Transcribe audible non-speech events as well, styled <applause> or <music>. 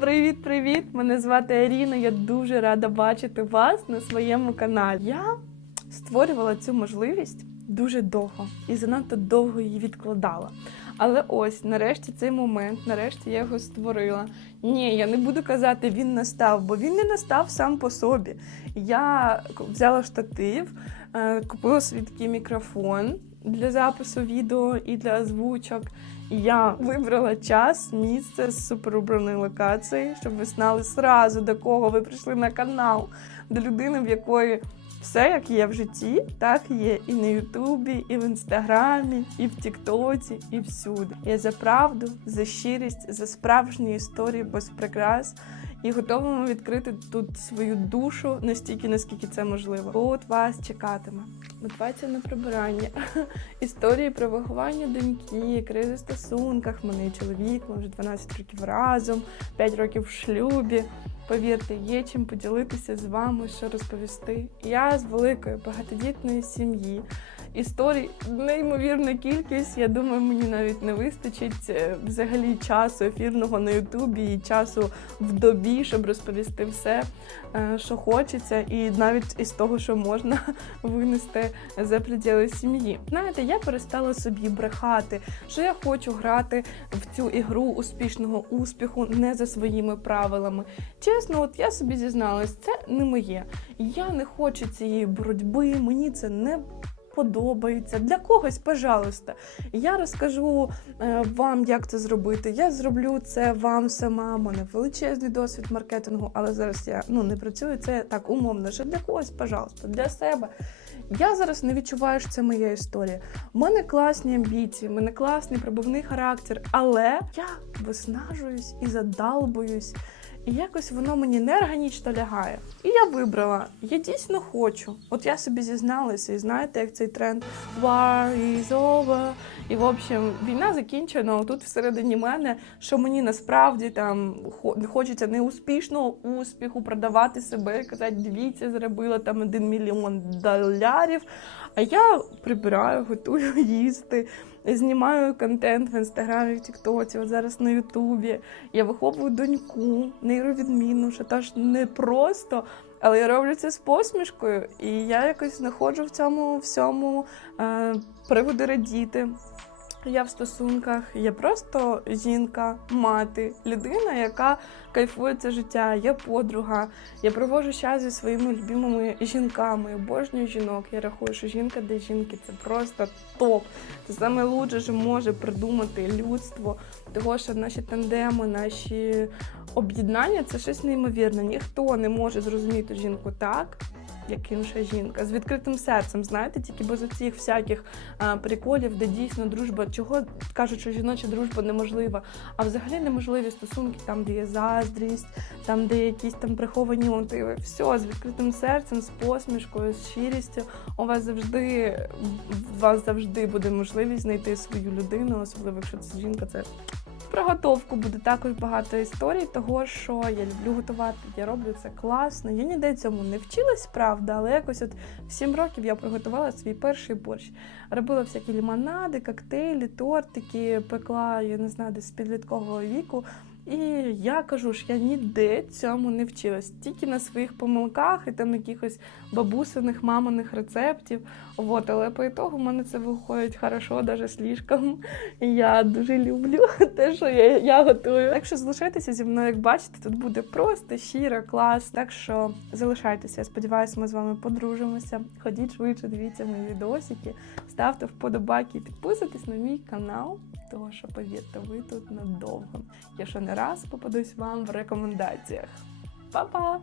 Привіт-привіт! Мене звати Аріна. Я дуже рада бачити вас на своєму каналі. Я створювала цю можливість дуже довго і занадто довго її відкладала. Але ось, нарешті, цей момент, нарешті я його створила. Ні, я не буду казати, він настав, бо він не настав сам по собі. Я взяла штатив, е, купила собі такий мікрофон для запису відео і для озвучок. Я вибрала час, місце з суперубраної локації, щоб ви знали сразу, до кого ви прийшли на канал, до людини, в якої все як є в житті, так є і на Ютубі, і в інстаграмі, і в Тіктоці, і всюди. Я за правду, за щирість, за справжні історії без прикрас. І готовимо відкрити тут свою душу настільки, наскільки це можливо. Тут вас чекатиме. Мотивація на прибирання, <laughs> історії про виховання доньки, кризи в стосунках. Мене чоловік, ми вже 12 років разом, 5 років в шлюбі. Повірте, є чим поділитися з вами, що розповісти. Я з великої багатодітної сім'ї. Історій неймовірна кількість. Я думаю, мені навіть не вистачить е, взагалі часу ефірного на Ютубі і часу в добі, щоб розповісти все, е, що хочеться, і навіть із того, що можна <laughs> винести за приділи сім'ї. Знаєте, я перестала собі брехати, що я хочу грати в цю ігру успішного успіху не за своїми правилами. Чесно, от я собі зізналась, це не моє. Я не хочу цієї боротьби, мені це не подобається. Для когось, пожалуйста. Я розкажу е, вам, як це зробити. Я зроблю це вам сама. У мене величезний досвід маркетингу, але зараз я ну, не працюю. Це так умовно. Що для когось, пожалуйста, для себе. Я зараз не відчуваю, що це моя історія. У мене класні амбіції, у мене класний пробивний характер, але я виснажуюсь і задалбуюсь. І якось воно мені неорганічно лягає. І я вибрала. Я дійсно хочу. От я собі зізналася, і знаєте, як цей тренд War is over. І в общем, війна закінчена. Тут всередині мене, що мені насправді там хочеться не успішного успіху, продавати себе, казати, дивіться, зробила там один мільйон долярів. А я прибираю, готую <laughs> їсти, знімаю контент в інстаграмі, в Тіктоці, от зараз на Ютубі. Я виховую доньку, нейровідмінну, що теж не просто. Але я роблю це з посмішкою, і я якось знаходжу в цьому всьому е, приводи радіти. Я в стосунках, я просто жінка, мати, людина, яка кайфує це життя. Я подруга. Я проводжу час зі своїми любимими жінками. Обожнюю жінок. Я рахую, що жінка для жінки це просто топ. Це саме лучше, що може придумати людство. Того, що наші тандеми, наші об'єднання це щось неймовірне. Ніхто не може зрозуміти жінку так. Як інша жінка з відкритим серцем, знаєте, тільки без оцих всяких а, приколів, де дійсно дружба, чого кажуть, що жіноча дружба неможлива, а взагалі неможливі стосунки там, де є заздрість, там, де якісь там приховані мотиви. Все з відкритим серцем, з посмішкою, з щирістю. У вас завжди у вас завжди буде можливість знайти свою людину, особливо якщо це жінка, це про готовку буде також багато історій, того що я люблю готувати. Я роблю це класно. Я ніде цьому не вчилась, правда, але якось от в 7 років я приготувала свій перший борщ. Робила всякі лімонади, коктейлі, тортики, пекла, я не знаю, десь з підліткового віку. І я кажу ж, я ніде цьому не вчилась, тільки на своїх помилках і там якихось бабусиних, маминих рецептів. От, але по ітогу в мене це виходить хорошо, навіть слишком. Я дуже люблю <laughs> те, що я, я готую. Так що залишайтеся зі мною, як бачите, тут буде просто щиро, клас. Так що залишайтеся. Я сподіваюся, ми з вами подружимося. Ходіть швидше, дивіться мої відосики, ставте вподобайки і підписуйтесь на мій канал. Того що повірте, ви тут надовго. Я ще не раз попадусь вам в рекомендаціях. Па-па!